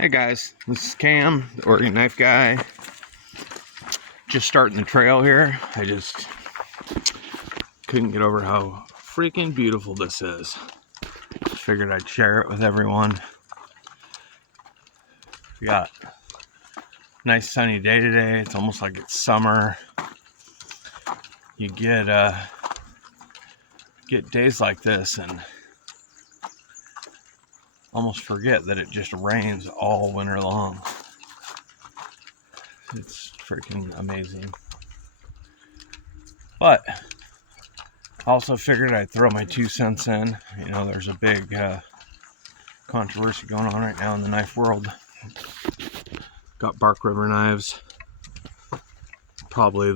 Hey guys, this is Cam, the Oregon Knife Guy. Just starting the trail here. I just couldn't get over how freaking beautiful this is. Figured I'd share it with everyone. We got a nice sunny day today. It's almost like it's summer. You get days like this and almost forget that it just rains all winter long. It's freaking amazing. But I also figured I'd throw my 2 cents in. You know, there's a big controversy going on right now in the knife world. Got Bark River knives. Probably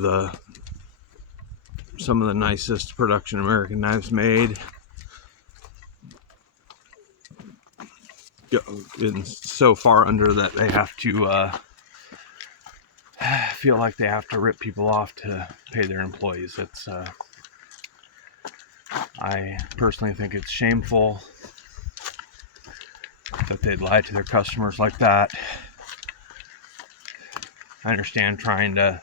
some of the nicest production American knives made. And so far under that they have to feel like they have to rip people off to pay their employees. It's I personally think it's shameful that they'd lie to their customers like that. I understand trying to,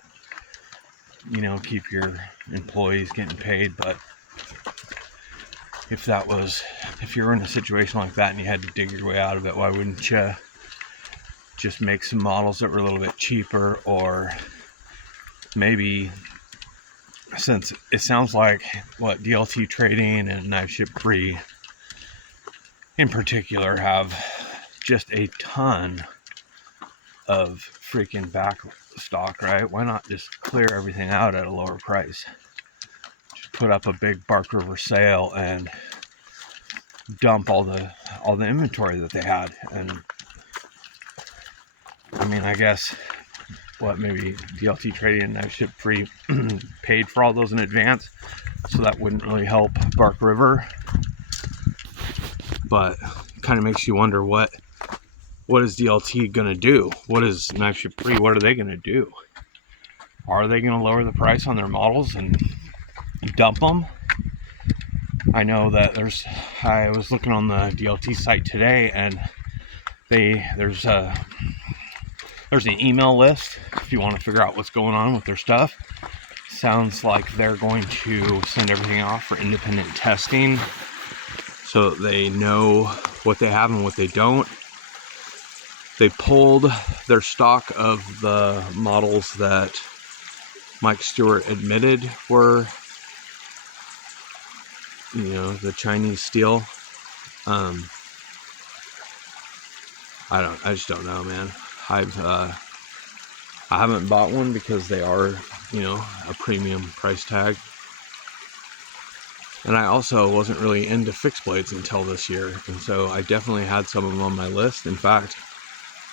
keep your employees getting paid, but if you were in a situation like that and you had to dig your way out of it, why wouldn't you just make some models that were a little bit cheaper? Or maybe, since it sounds like what DLT Trading and Knife Ship Free in particular have just a ton of freaking back stock, right? Why not just clear everything out at a lower price? Just put up a big Bark River sale and dump all the inventory that they had. And I mean, I guess maybe DLT Trading and Knife Ship Free paid for all those in advance, so that wouldn't really help Bark River. But it kind of makes you wonder, what is DLT gonna do? What is Knife Ship Free? What are they gonna do? Are they gonna lower the price on their models and dump them? I know that I was looking on the DLT site today, and there's an email list if you want to figure out what's going on with their stuff. Sounds like they're going to send everything off for independent testing so they know what they have and what they don't. They pulled their stock of the models that Mike Stewart admitted were, the Chinese steel. I just don't know, man. I haven't bought one because they are, a premium price tag. And I also wasn't really into fixed blades until this year. And so I definitely had some of them on my list. In fact,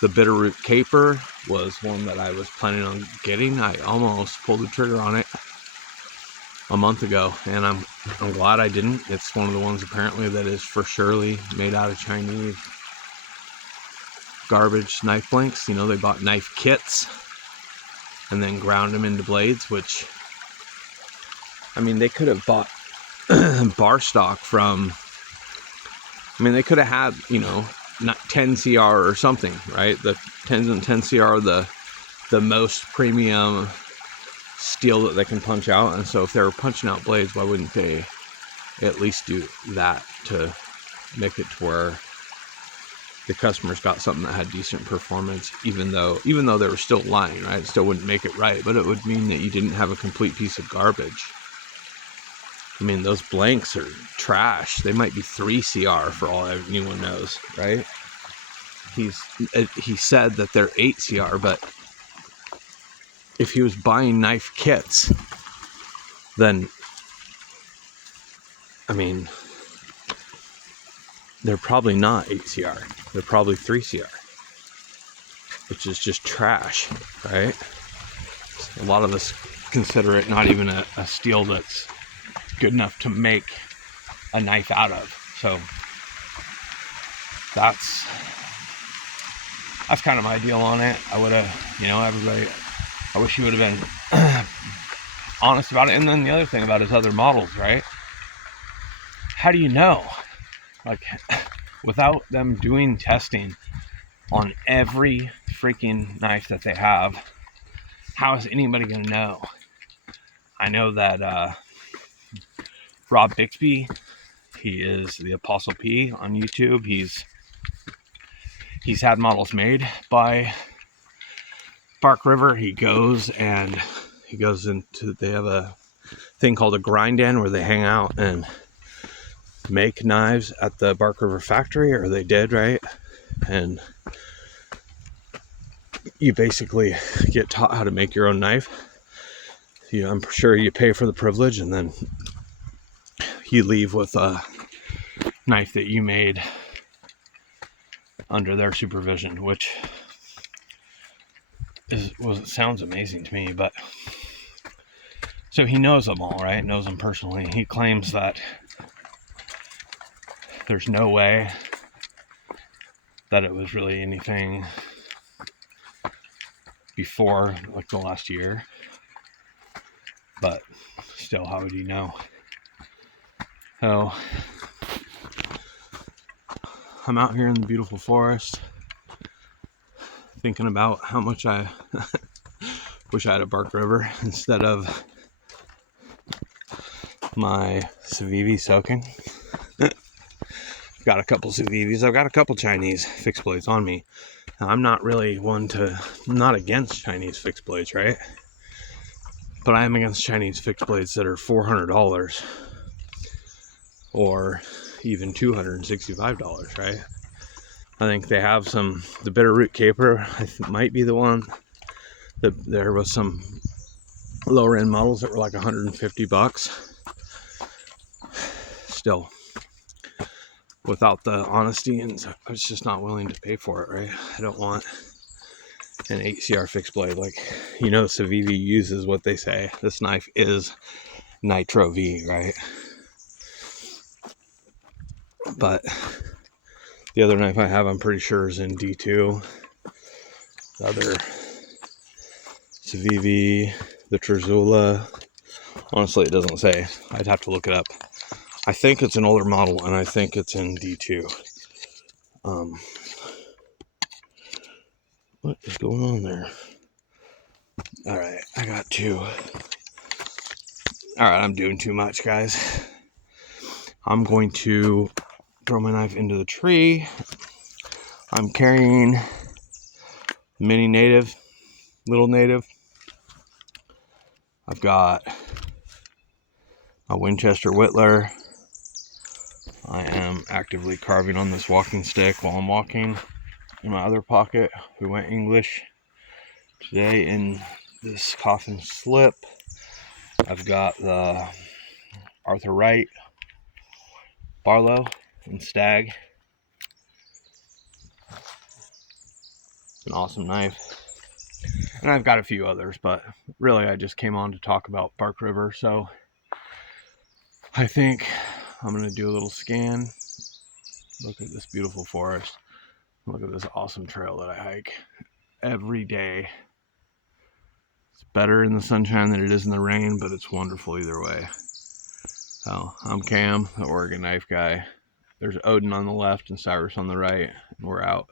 the Bitterroot Caper was one that I was planning on getting. I almost pulled the trigger on it a month ago, and I'm glad I didn't. It's one of the ones apparently that is for surely made out of Chinese garbage knife blanks. They bought knife kits and then ground them into blades, which, I mean, they could have bought bar stock from, they could have had, not 10 CR or something, right? The 10s and 10 CR, the most premium steel that they can punch out. And so if they were punching out blades, why wouldn't they at least do that to make it to where the customers got something that had decent performance, even though they were still lying, right? It still wouldn't make it right, but it would mean that you didn't have a complete piece of garbage. I mean, those blanks are trash. They might be 3 CR for all anyone knows, right? He said that they're 8 CR, but if he was buying knife kits, then, I mean, they're probably not 8 CR. They're probably 3 CR, which is just trash, right? A lot of us consider it not even a steel that's good enough to make a knife out of. So that's kind of my deal on it. I would have, everybody, I wish he would have been honest about it. And then the other thing about his other models, right? How do you know? Like, without them doing testing, on every freaking knife that they have. How is anybody going to know? I know that Rob Bixby, he is the Apostle P on YouTube. He's had models made by Bark River. He goes into, they have a thing called a grind in where they hang out and make knives at the Bark River factory, or they did, right? And you basically get taught how to make your own knife. I'm sure you pay for the privilege, and then you leave with a knife that you made under their supervision, which sounds amazing to me. But so he knows them all, right? Knows them personally. He claims that there's no way that it was really anything before like the last year, but still, how would you know? So I'm out here in the beautiful forest thinking about how much I wish I had a Bark River instead of my Civivi soaking. Got a couple Civivis. I've got a couple Chinese fixed blades on me. Now, I'm not really I'm not against Chinese fixed blades, right? But I am against Chinese fixed blades that are $400 or even $265, right? I think they have the Bitterroot Caper, might be the one. There was some lower end models that were like $150. Still, without the honesty, and I was just not willing to pay for it, right? I don't want an 8CR fixed blade. Like, Civivi uses what they say. This knife is Nitro V, right? But the other knife I have, I'm pretty sure, is in D2. The other Civivi, the Terzula. Honestly, it doesn't say. I'd have to look it up. I think it's an older model, and I think it's in D2. What is going on there? Alright, I got two. Alright, I'm doing too much, guys. I'm going to throw my knife into the tree. I'm carrying mini native, little native. I've got a Winchester Whittler. I am actively carving on this walking stick while I'm walking. In my other pocket, we went English today in this coffin slip. I've got the Arthur Wright Barlow and Stag. An awesome knife. And I've got a few others, but really I just came on to talk about Bark River, so I think I'm going to do a little scan. Look at this beautiful forest. Look at this awesome trail that I hike every day. It's better in the sunshine than it is in the rain, but it's wonderful either way. So I'm Cam, the Oregon Knife Guy. There's Odin on the left and Cyrus on the right, and we're out.